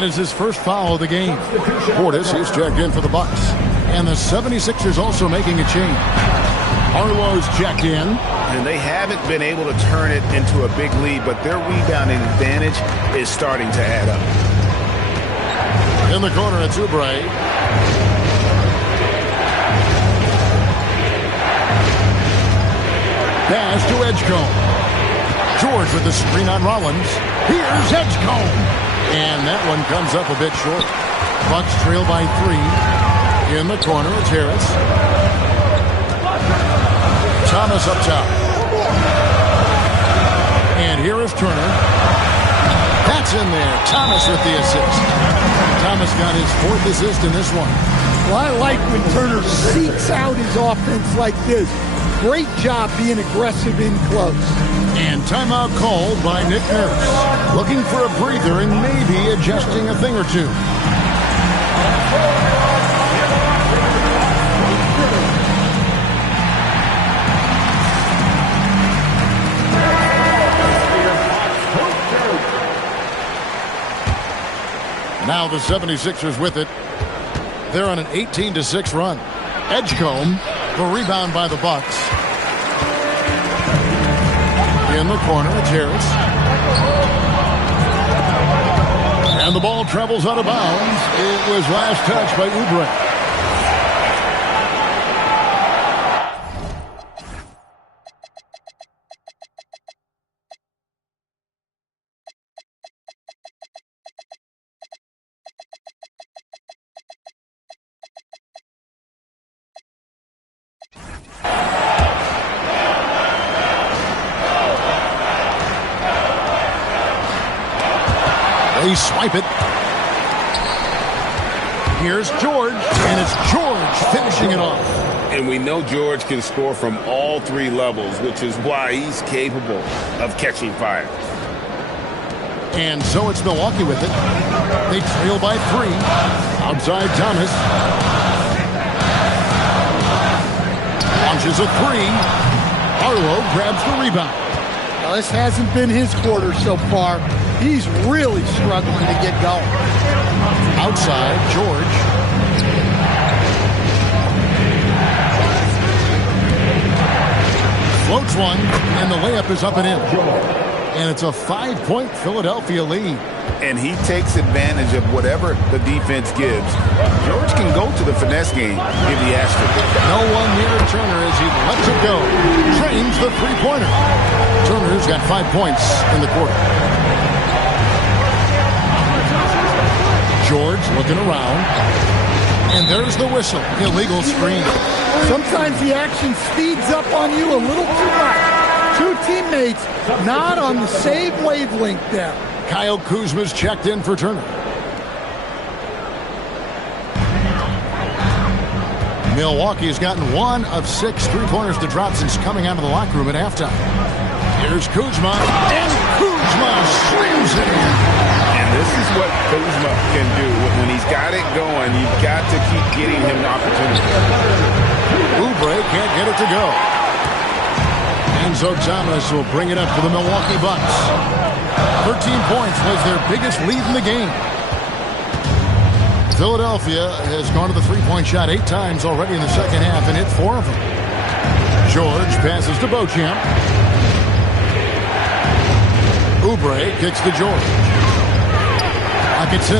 Is his first foul of the game. Portis is checked in for the Bucks. And the 76ers also making a change. Arlo's checked in. And they haven't been able to turn it into a big lead, but their rebounding advantage is starting to add up. In the corner, it's Oubre. Pass to Edgecombe. George with the screen on Rollins. Here's Edgecombe. And that one comes up a bit short. Bucks trail by 3. In the corner, it's Harris. Thomas up top. And here is Turner. That's in there. Thomas with the assist. Thomas got his 4th assist in this one. Well, I like when Turner seeks out his offense like this. Great job being aggressive in close. And timeout called by Nick Nurse. Looking for a breather and maybe adjusting a thing or two. Now the 76ers with it. They're on an 18-6 run. Edgecombe, the rebound by the Bucks. In the corner, it's Harris. And the ball travels out of bounds. It was last touched by Oubre. They swipe it. Here's George, and it's George finishing it off. And we know George can score from all 3 levels, which is why he's capable of catching fire. And so it's Milwaukee with it. They trail by 3. Outside Thomas. Launches a 3. Arlo grabs the rebound. Now, this hasn't been his quarter so far. He's really struggling to get going. Outside, George. Floats one, and the layup is up and in. And it's a 5-point Philadelphia lead. And he takes advantage of whatever the defense gives. George can go to the finesse game if he has to. No one near Turner as he lets it go. Trains the three-pointer. Turner's got 5 points in the quarter. George looking around. And there's the whistle. Illegal screen. Sometimes the action speeds up on you a little too much. 2 teammates not on the same wavelength there. Kyle Kuzma's checked in for Turner. Milwaukee's gotten 1 of 6 three-pointers to drop since coming out of the locker room at halftime. Here's Kuzma, and Kuzma slams it in. And this is what Kuzma can do. When he's got it going, you've got to keep getting him opportunities. Oubre can't get it to go. Enzo Thomas will bring it up for the Milwaukee Bucks. 13 points was their biggest lead in the game. Philadelphia has gone to the three-point shot 8 times already in the second half and hit 4 of them. George passes to Beauchamp. Oubre kicks to George. Lock at 6.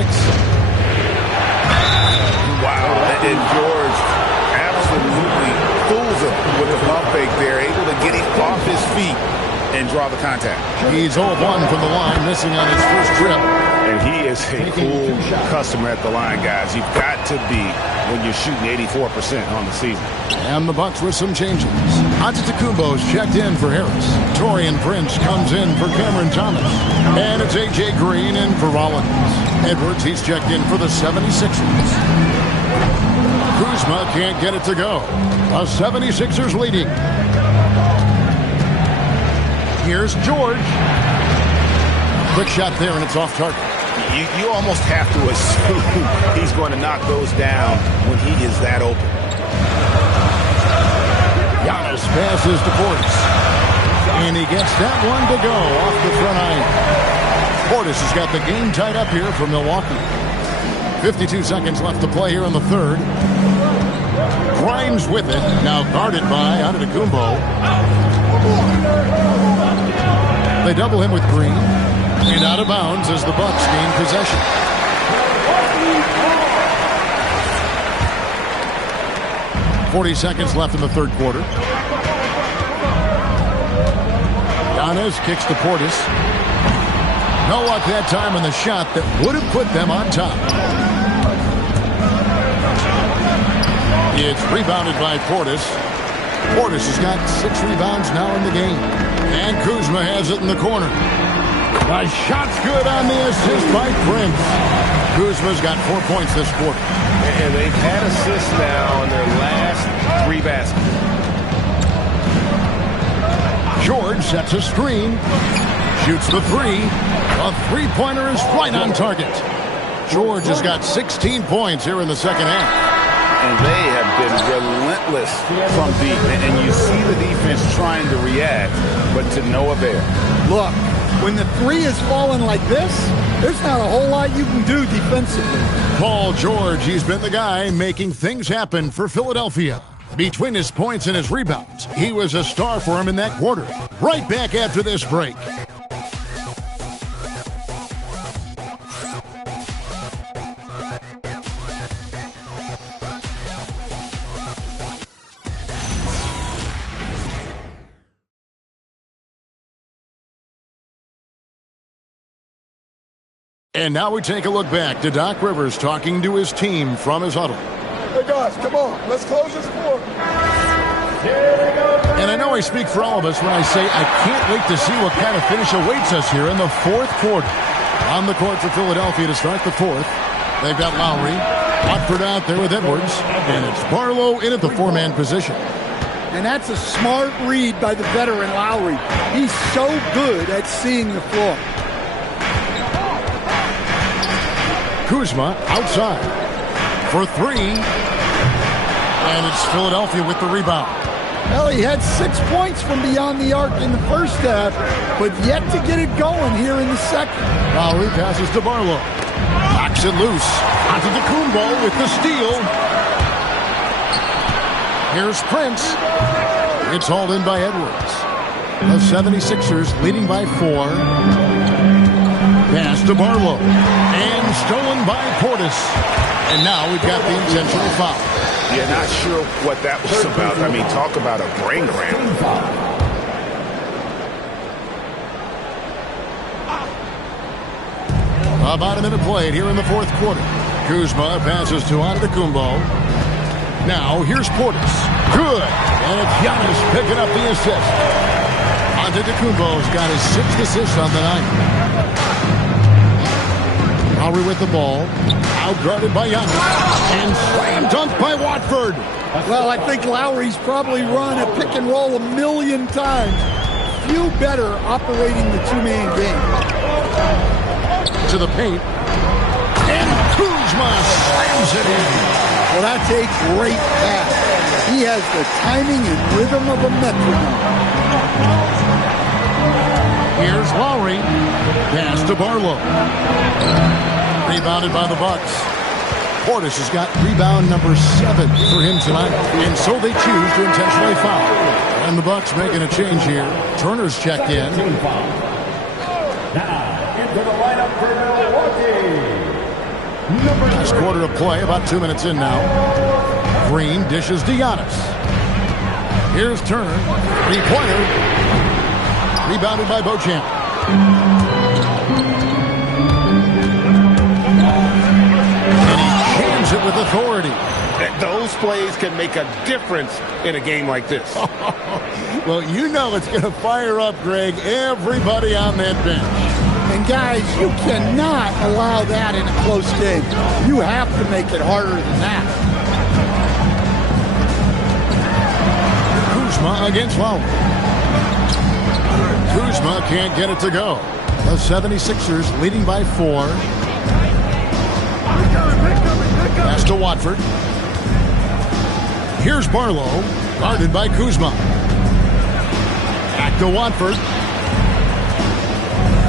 Wow, and George absolutely fools him with the pump fake there, able to get him off his feet and draw the contact. He's 0 of 1 from the line, missing on his first trip. And he is a cool customer at the line, guys. You've got to be when you're shooting 84% on the season. And the Bucks with some changes. Antetokounmpo's checked in for Harris. Taurean Prince comes in for Cameron Thomas. And it's A.J. Green in for Rollins. Edwards, he's checked in for the 76ers. Kuzma can't get it to go. The 76ers leading. Here's George. Quick shot there, and it's off target. You almost have to assume he's going to knock those down when he is that open. Giannis passes to Portis. And he gets that one to go off the front iron. Portis has got the game tied up here for Milwaukee. 52 seconds left to play here in the third. Grimes with it. Now guarded by Antetokounmpo. They double him with Green. And out of bounds as the Bucks gain possession. .40 seconds left in the third quarter. Giannis kicks to Portis. No luck that time on the shot that would have put them on top. It's rebounded by Portis. Portis has got 6 rebounds now in the game. And Kuzma has it in the corner. The shot's good on the assist by Prince. Kuzma's got 4 points this quarter. And they've had assists now in their last 3 baskets. George sets a screen. Shoots the 3. A three-pointer is right on target. George has got 16 points here in the second half. And they have been relentless from deep. And you see the defense trying to react, but to no avail. Look, when the 3 is falling like this, there's not a whole lot you can do defensively. Paul George, he's been the guy making things happen for Philadelphia. Between his points and his rebounds, he was a star for him in that quarter. Right back after this break. And now we take a look back to Doc Rivers talking to his team from his huddle. Hey guys, come on, let's close this floor. And I know I speak for all of us when I say I can't wait to see what kind of finish awaits us here in the fourth quarter. On the court for Philadelphia to start the fourth. They've got Lowry, Watford out there with Edwards, and it's Barlow in at the 4-man position. And that's a smart read by the veteran Lowry. He's so good at seeing the floor. Kuzma outside for 3. And it's Philadelphia with the rebound. Well, he had 6 points from beyond the arc in the first half, but yet to get it going here in the second. Lowry passes to Barlow. Knocks it loose. Antetokounmpo with the steal. Here's Prince. It's hauled in by Edwards. The 76ers leading by 4. Pass to Barlow. And stolen by Portis. And now we've got the intentional foul. Yeah, not sure what that was about. I mean, talk about a brain cramp. About a minute played here in the fourth quarter. Kuzma passes to Antetokounmpo. Now here's Portis. Good. And it's Giannis picking up the assist. Antetokounmpo's got his 6th assist on the night. Lowry with the ball. Outguarded by Giannis. And slam dunked by Watford. Well, I think Lowry's probably run a pick and roll a million times. Few better operating the 2-man game. To the paint. And Kuzma slams it in. Well, that's a great pass. He has the timing and rhythm of a metronome. Here's Lowry. Pass to Barlow. Rebounded by the Bucks. Portis has got rebound number 7 for him tonight. And so they choose to intentionally foul. And the Bucks making a change here. Turner's checked in. Now, into the lineup for Milwaukee. Last quarter of play, about 2 minutes in now. Green dishes to Giannis. Here's Turner. 3-pointer. Rebounded by Beauchamp. And he jams it with authority. Those plays can make a difference in a game like this. Well, you know it's going to fire up, Greg, everybody on that bench. And guys, you cannot allow that in a close game. You have to make it harder than that. Kuzma against Lowry. Kuzma can't get it to go. The 76ers leading by 4. Pass to Watford. Here's Barlow, guarded by Kuzma. Back to Watford.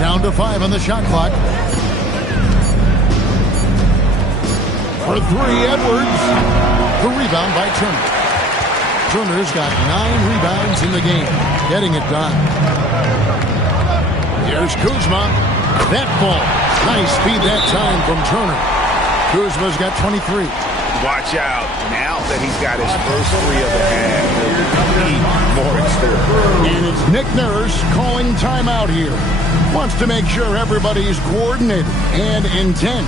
Down to 5 on the shot clock. For 3, Edwards. The rebound by Turner. Turner's got 9 rebounds in the game, getting it done. Here's Kuzma. That ball. Nice feed that time from Turner. Kuzma's got 23. Watch out. Now that he's got his first 3 of the half, he'll be more experienced. And it's Nick Nurse calling timeout here. Wants to make sure everybody's coordinated and intent.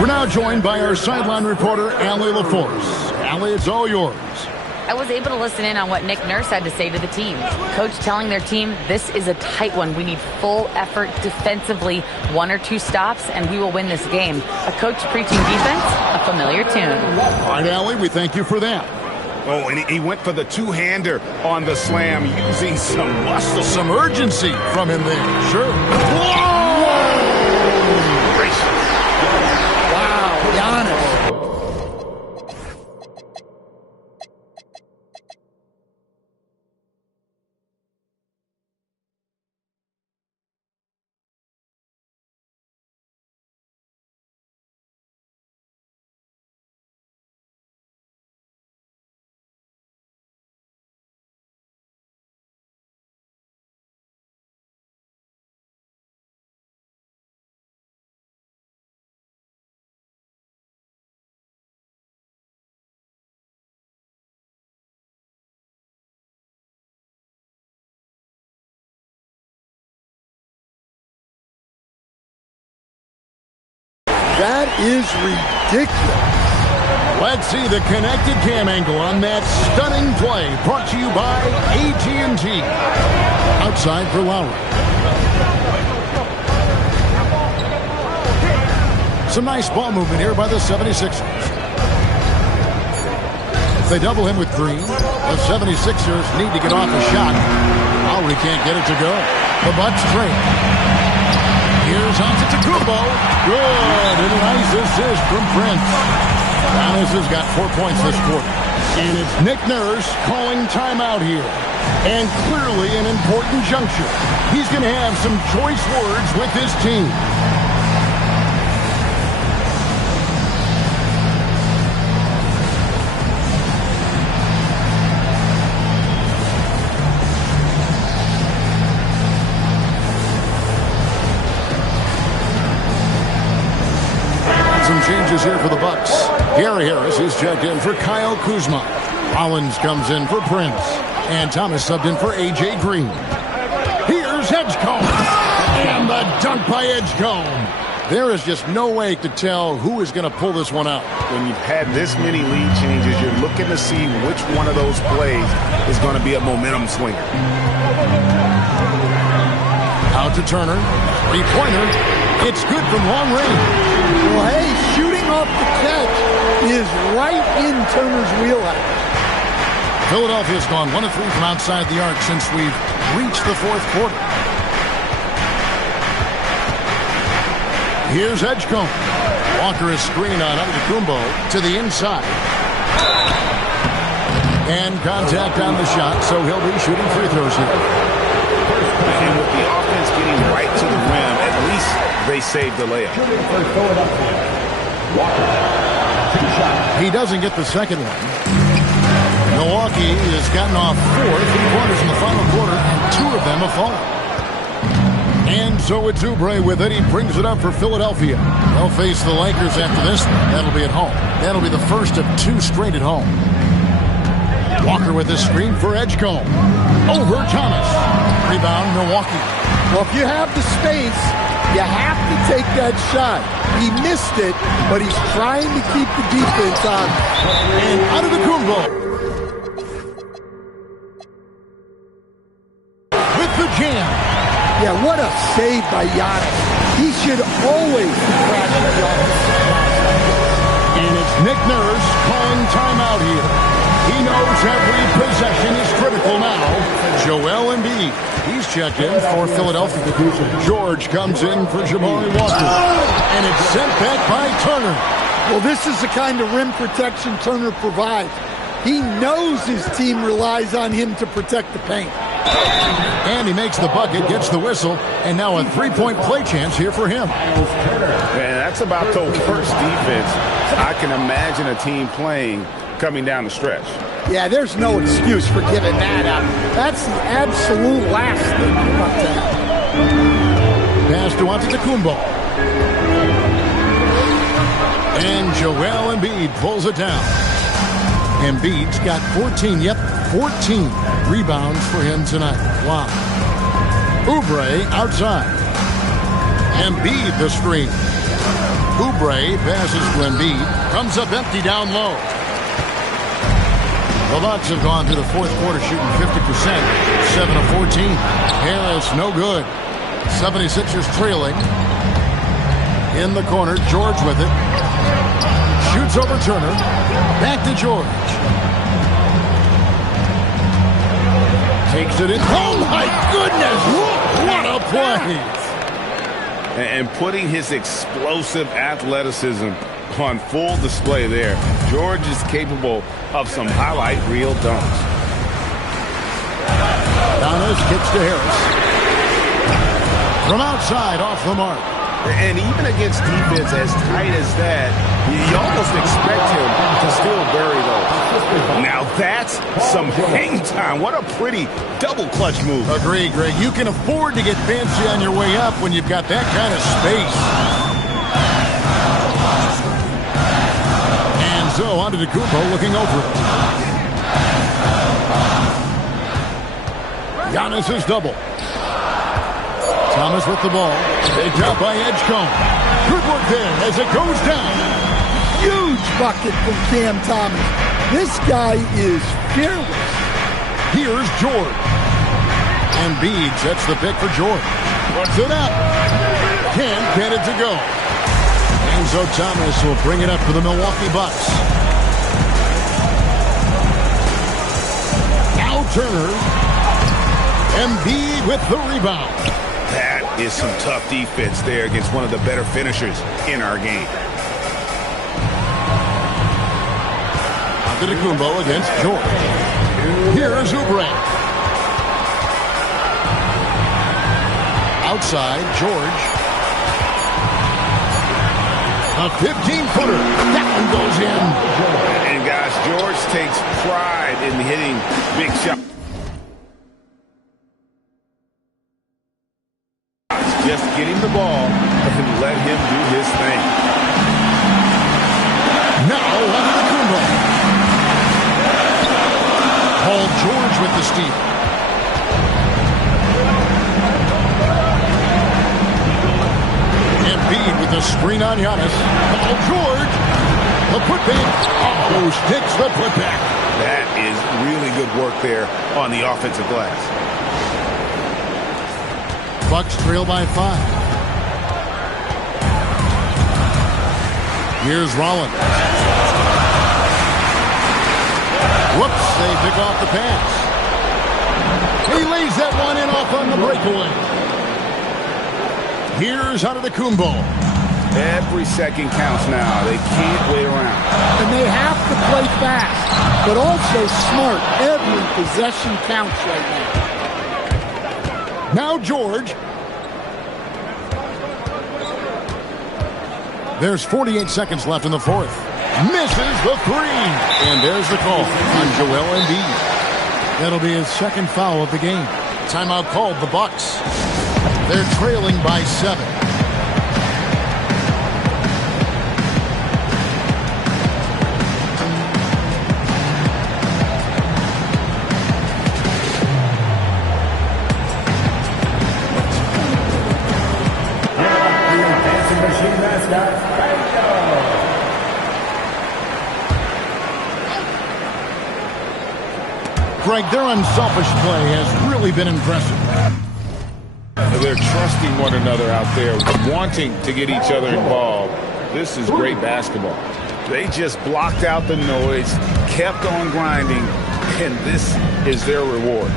We're now joined by our sideline reporter, Allie LaForce. Allie, it's all yours. I was able to listen in on what Nick Nurse had to say to the team. Coach telling their team, this is a tight one. We need full effort defensively, 1 or 2 stops, and we will win this game. A coach preaching defense, a familiar tune. All right, Allie, we thank you for that. Oh, and he went for the 2-hander on the slam, using some muscle. Some urgency from him there. Sure. Whoa! Giannis. That is ridiculous. Let's see the connected cam angle on that stunning play. Brought to you by AT&T. Outside for Lowry. Some nice ball movement here by the 76ers. They double him with Green. The 76ers need to get off a shot. Lowry can't get it to go. The Bucks trail. Here's Antetokounmpo. Good. And a nice assist from Prince. Giannis has got 4 points this quarter. And it's Nick Nurse calling timeout here. And clearly an important juncture. He's going to have some choice words with his team. Changes here for the Bucks. Gary Harris is checked in for Kyle Kuzma. Rollins comes in for Prince. And Thomas subbed in for A.J. Green. Here's Edgecombe. And the dunk by Edgecombe. There is just no way to tell who is going to pull this one out. When you've had this many lead changes, you're looking to see which one of those plays is going to be a momentum swinger. Out to Turner. 3-pointer. It's good from long range. Well, hey, shooting off the catch is right in Turner's wheelhouse. Philadelphia's gone 1 of 3 from outside the arc since we've reached the 4th quarter. Here's Edgecombe. Walker is screened on Antetokounmpo to the inside. And contact on the shot, so he'll be shooting free throws here. And with the offense getting right to the rim, at least they saved the layup. He doesn't get the second one. Milwaukee has gotten off 4 3-pointers in the final quarter, and 2 of them have fallen. And so it's Oubre with it. He brings it up for Philadelphia. They'll face the Lakers after this. That'll be at home. That'll be the first of 2 straight at home. Walker with the screen for Edgecombe. Over Thomas. Rebound, Milwaukee. Well, if you have the space, you have to take that shot. He missed it, but he's trying to keep the defense on. And out of the Kumbo. With the jam. Yeah, what a save by Giannis. He should always be crashing the offense. And it's Nick Nurse calling timeout here. He knows every possession is critical now. Joel Embiid. He's checked in for Philadelphia. George comes in for Jabari Walker. And it's sent back by Turner. Well, this is the kind of rim protection Turner provides. He knows his team relies on him to protect the paint. And he makes the bucket, gets the whistle, and now a 3-point play chance here for him. Man, that's about the worst defense I can imagine a team playing coming down the stretch. Yeah, therethere's no excuse for giving that up. That's the absolute last thing you want to have. Pass to Antetokounmpo. And Joel Embiid pulls it down. Embiid's got 14 rebounds for him tonight. Wow. Oubre outside. Embiid the screen. Oubre passes to Embiid. Comes up empty down low. The Bucks have gone through the fourth quarter shooting 50%. 7 of 14. Harris no good. 76ers trailing. In the corner, George with it. Shoots over Turner. Back to George. Takes it in. Oh my goodness! What a play! And putting his explosive athleticism on full display there. George is capable of some highlight reel dunks. Giannis kicks to Harris. From outside, off the mark. And even against defense as tight as that, you almost expect him to still bury those. Now that's some hang time. What a pretty double clutch move. Agreed, Greg. You can afford to get fancy on your way up when you've got that kind of space. And so Antetokounmpo looking over it. Giannis is double. Thomas with the ball. Picked out by Edgecombe. Good work there as it goes down. Huge bucket from Cam Thomas. This guy is fearless. Here's George. Embiid sets the pick for George. Puts it up. Can't get it to go. And so Thomas will bring it up for the Milwaukee Bucks. Now Turner. Embiid with the rebound. That is some tough defense there against one of the better finishers in our game. Antetokounmpo against George. Here's Oubre. Outside, George. A 15-footer. That one goes in. And guys, George takes pride in hitting big shots. Just get him the ball and let him do his thing. Now Antetokounmpo. Paul George with the steal. Embiid with the screen on Giannis. Paul George. The putback. Oh, sticks the putback. That is really good work there on the offensive glass. Bucks trail by 5. Here's Rollins. Whoops, they pick off the pass. He lays that one in off on the breakaway. Here's Antetokounmpo. Every second counts now. They can't wait around. And they have to play fast, but also smart. Every possession counts right now. Now George. There's 48 seconds left in the fourth. Misses the three. And there's the call on Joel Embiid. That'll be his second foul of the game. Timeout called the Bucks. They're trailing by 7. Greg, their unselfish play has really been impressive. They're trusting one another out there, wanting to get each other involved. This is great basketball. They just blocked out the noise, kept on grinding, and this is their reward.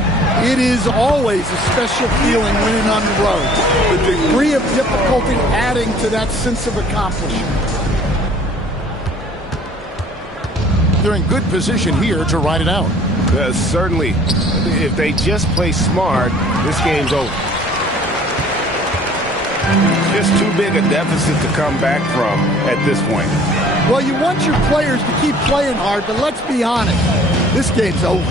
It is always a special feeling winning on the road. The degree of difficulty adding to that sense of accomplishment. They're in good position here to ride it out. Certainly, if they just play smart, this game's over. Just too big a deficit to come back from at this point. Well, you want your players to keep playing hard, but let's be honest, this game's over.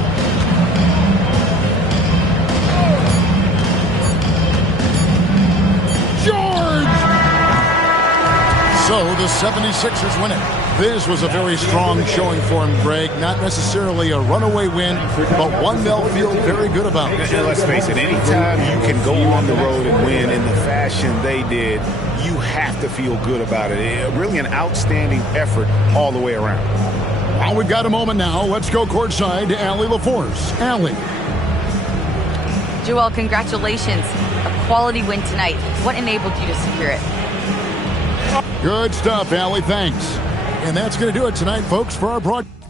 George! So the 76ers win it. This was a very strong showing for him, Greg. Not necessarily a runaway win, but one they'll feel very good about. And let's face it, anytime you can go on the road and win in the fashion they did, you have to feel good about it. Really an outstanding effort all the way around. Well, we've got a moment now. Let's go courtside to Allie LaForce. Allie. Joel, congratulations. A quality win tonight. What enabled you to secure it? Good stuff, Allie. Thanks. And that's going to do it tonight, folks, for our broadcast.